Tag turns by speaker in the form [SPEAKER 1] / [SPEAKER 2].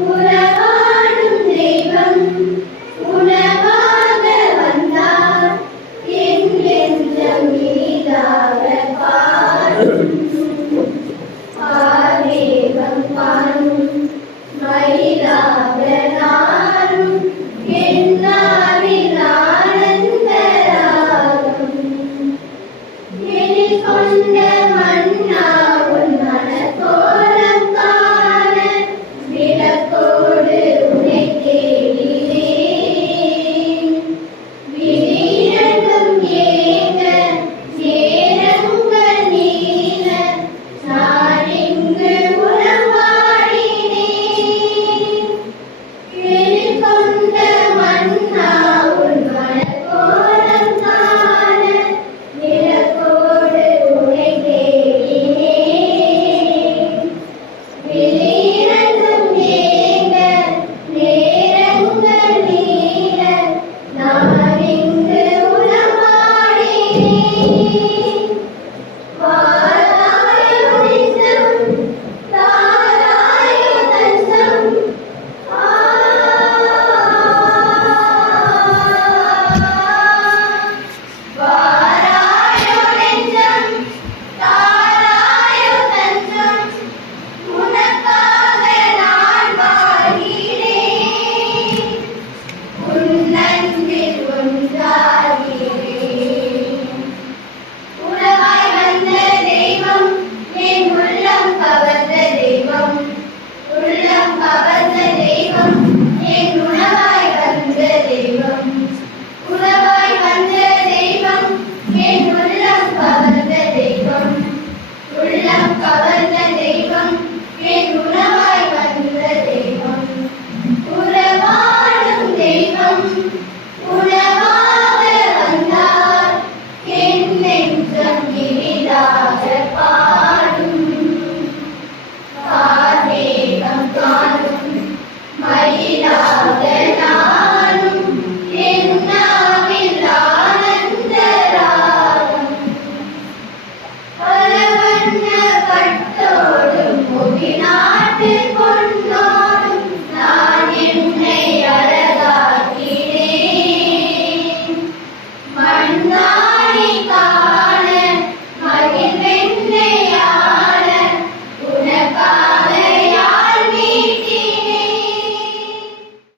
[SPEAKER 1] உறவாடும் தெய்வம். Oh.